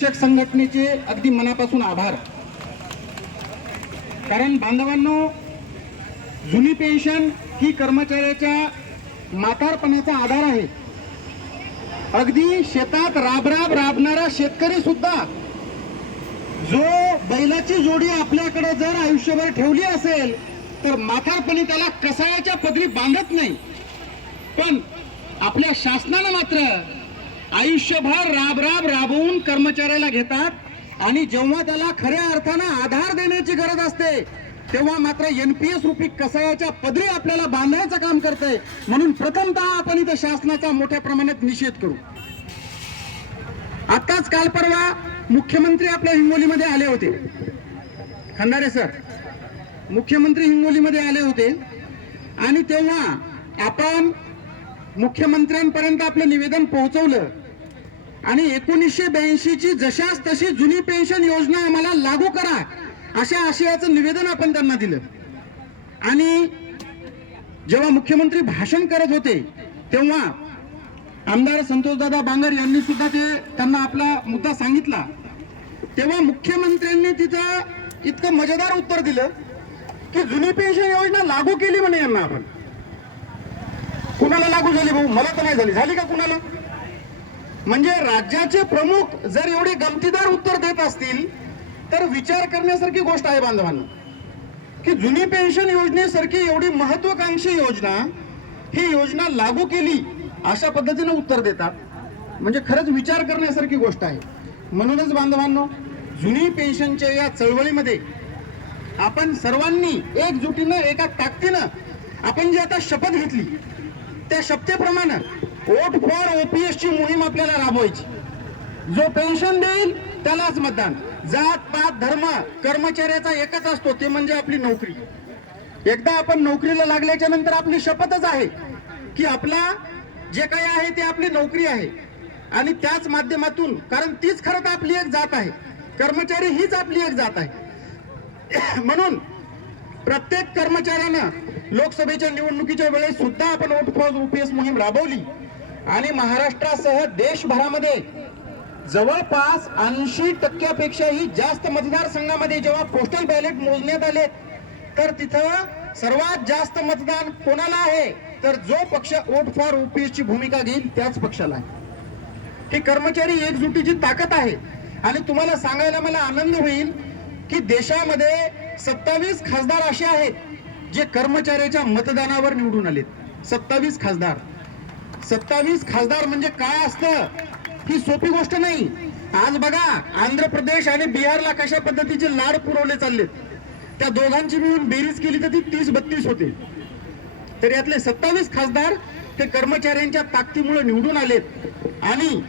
शिक्षक संघटनेचे अगदी मनापासून आभार. कारण बांधवांनो जुनी पेन्शन ही कर्मचाऱ्याच्या म्हातारपणाचा आधार आहे. अगदी शेतात राबराब राबणारा शेतकरी सुद्धा जो बैलाची जोडी आपल्याकडे जर आयुष्यभर ठेवली असेल तर म्हातारपणी त्याला कसायाच्या पदरी बांधत नाही. पण आपल्या शासनानं मात्र आयुष्यभर राब राब राबवून कर्मचाऱ्याला घेतात आणि जेव्हा त्याला खऱ्या अर्थानं आधार देण्याची गरज असते तेव्हा मात्र एन पी एस रुपी कसायाच्या पदरी आपल्याला बांधायचं काम करते. म्हणून प्रथमतः आपण इथं शासनाचा मोठ्या प्रमाणात निषेध करू. आताच काल परवा मुख्यमंत्री आपल्या हिंगोलीमध्ये आले होते. खंदारे सर मुख्यमंत्री हिंगोलीमध्ये आले होते. आणि तेव्हा आपण मुख्यमंत्र्यांपर्यंत आपलं निवेदन पोहोचवलं. आणि एकोणीसशे ब्याऐंशी ची जशास तशी जुनी पेन्शन योजना आम्हाला लागू करा अशा आशयाचं निवेदन आपण त्यांना दिलं. आणि जेव्हा मुख्यमंत्री भाषण करत होते तेव्हा आमदार संतोषदादा बांगर यांनी सुद्धा ते त्यांना आपला मुद्दा सांगितला. तेव्हा मुख्यमंत्र्यांनी तिथं इतकं मजेदार उत्तर दिलं की जुनी पेन्शन योजना लागू केली म्हणे यांना आपण. कुणाला लागू झाली भाऊ? मला तर नाही झाली. झाली का कुणाला? म्हणजे राज्याचे प्रमुख जर एवढे गमतीदार उत्तर देत असतील तर विचार करण्यासारखी गोष्ट आहे बांधवांना. की जुनी पेन्शन योजनेसारखी एवढी महत्वाकांक्षी योजना ही योजना लागू केली अशा पद्धतीनं उत्तर देतात. म्हणजे खरंच विचार करण्यासारखी गोष्ट आहे. म्हणूनच बांधवांनो जुनी पेन्शनच्या या चळवळीमध्ये आपण सर्वांनी एकजुटीनं एका ताकदीनं आपण जी आता शपथ घेतली त्या शपथेप्रमाणे वोट फॉर ओपीएस ची मोहीम आपल्याला राबवायची. जो पेन्शन देईल त्यालाच मतदान. जात पात धर्म कर्मचाऱ्याचा एकच असतो ते म्हणजे आपली नोकरी. एकदा आपण नोकरीला लागल्याच्या नंतर आपली शपथच आहे की आपला जे काही आहे ते आपली नोकरी आहे. आणि त्याच माध्यमातून कारण तीच खरं तर आपली एक जात आहे. कर्मचारी हीच आपली एक जात आहे. म्हणून प्रत्येक कर्मचाऱ्यानं लोकसभेच्या निवडणुकीच्या वेळेस सुद्धा आपण वोट फॉर ओपीएस मोहीम राबवली. आणि महाराष्ट्रासह देशभरामध्ये जवळपास ऐंशी टक्क्यापेक्षाही जास्त मतदारसंघामध्ये जेव्हा पोस्टल बॅलेट मोजण्यात आले तर तिथं सर्वात जास्त मतदान कोणाला आहे? तर जो पक्ष वोट फॉर ओपीएस ची भूमिका घेईल त्याच पक्षाला आहे. ही कर्मचारी एकजुटीची ताकद आहे. आणि तुम्हाला सांगायला मला आनंद होईल की देशामध्ये सत्तावीस खासदार असे आहेत जे कर्मचाऱ्याच्या मतदानावर निवडून आलेत. सत्तावीस खासदार. सत्तावीस खासदार म्हणजे काय असतं? ही सोपी गोष्ट नाही. आज बघा आंध्र प्रदेश आणि बिहारला कशा पद्धतीचे लाड पुरवले चाललेत. त्या दोघांची मिळून बेरीज केली तर ती तीस बत्तीस होते. तर यातले सत्तावीस खासदार ते कर्मचाऱ्यांच्या ताकदीमुळे निवडून आलेत. आणि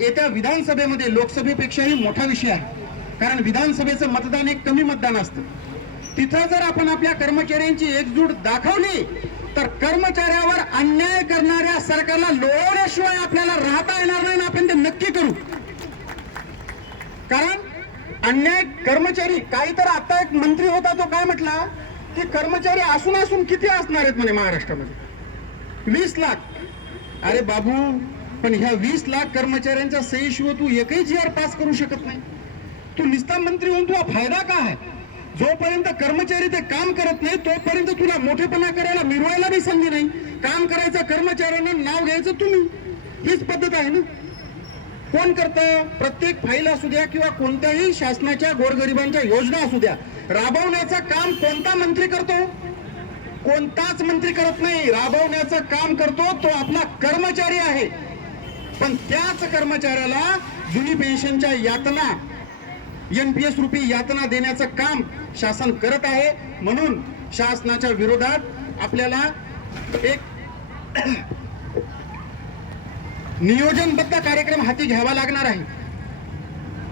येत्या विधानसभेमध्ये लोकसभेपेक्षाही मोठा विषय आहे. कारण विधानसभेचं मतदान एक कमी मतदान असतं. तिथं जर आपण आपल्या कर्मचाऱ्यांची एकजूट दाखवली तर कर्मचाऱ्यावर अन्याय करणाऱ्या सरकारला लोळवण्याशिवाय आपल्याला राहता येणार नाही आपण ते नक्की करू. कारण अन्याय कर्मचारी काही तर आता एक मंत्री होता तो काय म्हटला की कर्मचारी असून असून किती असणार आहेत म्हणे महाराष्ट्रामध्ये? वीस लाख. अरे बाबू पण ह्या वीस लाख कर्मचाऱ्यांच्या सहीशिवाय तू एकही जी आर पास करू शकत नाही. तू निस्ता मंत्री होऊन तुला फायदा काय आहे? जोपर्यंत कर्मचारी ते काम करत नाही तोपर्यंत तुला मोठेपणा करायला मिरवायला बी संधी नाही. काम करायचं कर्मचाऱ्यांना नाव घ्यायचं तुम्ही. हीच पद्धत आहे ना? कोण करतं? प्रत्येक फाईल असू द्या किंवा कोणत्याही शासनाच्या गोरगरिबांच्या योजना असू द्या. राबवण्याचं काम कोणता मंत्री करतो? कोणताच मंत्री करत नाही. राबवण्याचं काम करतो तो आपला कर्मचारी आहे. पण त्याच कर्मचाऱ्याला जुनी पेन्शनच्या यातना एनपीएस रुपी यातना देण्याचं काम शासन करत आहे. म्हणून शासनाच्या विरोधात आपल्याला एक नियोजनबद्ध कार्यक्रम हाती घ्यावा लागणार आहे.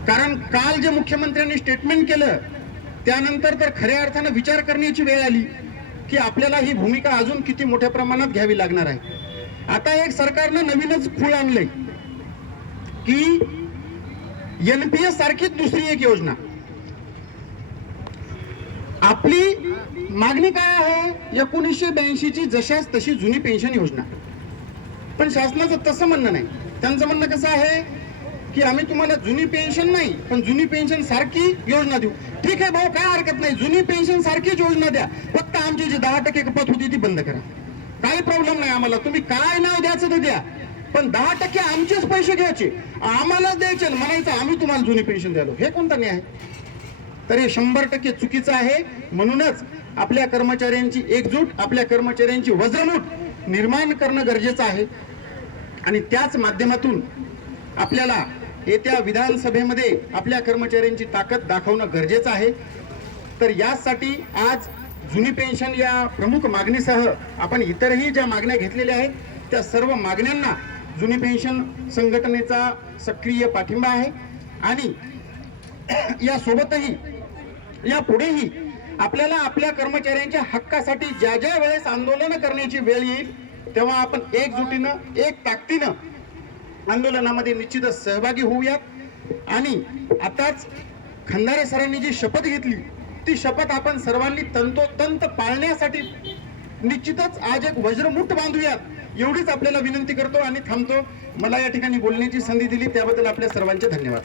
कारण काल जे मुख्यमंत्र्यांनी स्टेटमेंट केलं त्यानंतर तर खऱ्या अर्थानं विचार करण्याची वेळ आली की आपल्याला ही भूमिका अजून किती मोठ्या प्रमाणात घ्यावी लागणार आहे. आता एक सरकारनं नवीनच खूळ आणलंय की एनपीएस सारखीच दुसरी एक योजना. आपली मागणी काय आहे? एकोणीसशे ब्याऐंशी ची जशाच तशी जुनी पेन्शन योजना. पण शासनाचं तसं म्हणणं नाही. त्यांचं म्हणणं कसं आहे? की आम्ही तुम्हाला जुनी पेन्शन नाही पण जुनी पेन्शन सारखी योजना देऊ. ठीक आहे भाऊ काय हरकत नाही. जुनी पेन्शन सारखीच योजना द्या. फक्त आमची जी दहा टक्के कपात होती ती बंद करा. काही प्रॉब्लेम नाही आम्हाला. तुम्ही काय नाव द्यायचं ते द्या. पण दहा टक्के आमचेच पैसे घ्यायचे. आम्हालाच द्यायचे म्हणायचं आम्ही तुम्हाला जुनी पेन्शन द्यालो हे कोणता न्याय? तर हे शंभर टक्के चुकीचं आहे. म्हणूनच आपल्या कर्मचाऱ्यांची एकजूट आपल्या कर्मचाऱ्यांची वजनूट निर्माण करणं गरजेचं आहे. आणि त्याच माध्यमातून आपल्याला येत्या विधानसभेमध्ये आपल्या कर्मचाऱ्यांची ताकद दाखवणं गरजेचं आहे. तर यासाठी आज जुनी पेन्शन या प्रमुख मागणीसह आपण इतरही ज्या मागण्या घेतलेल्या आहेत त्या सर्व मागण्यांना जुनी पेन्शन संघटनेचा सक्रिय पाठिंबा आहे. आणि यासोबतही यापुढेही आपल्याला आपल्या कर्मचाऱ्यांच्या हक्कासाठी ज्या ज्या वेळेस आंदोलन करण्याची वेळ येईल तेव्हा आपण एकजुटीनं एक ताकदीनं आंदोलनामध्ये निश्चितच सहभागी होऊयात. आणि आताच खंदारे सरांनी जी शपथ घेतली ती शपथ आपण सर्वांनी तंतोतंत पाळण्यासाठी निश्चितच आज एक वज्रमुठ बांधूयात. एवढीच आपल्याला विनंती करतो आणि थांबतो. मला या ठिकाणी बोलण्याची संधी दिली. त्याबद्दल आपल्या सर्वांचे धन्यवाद.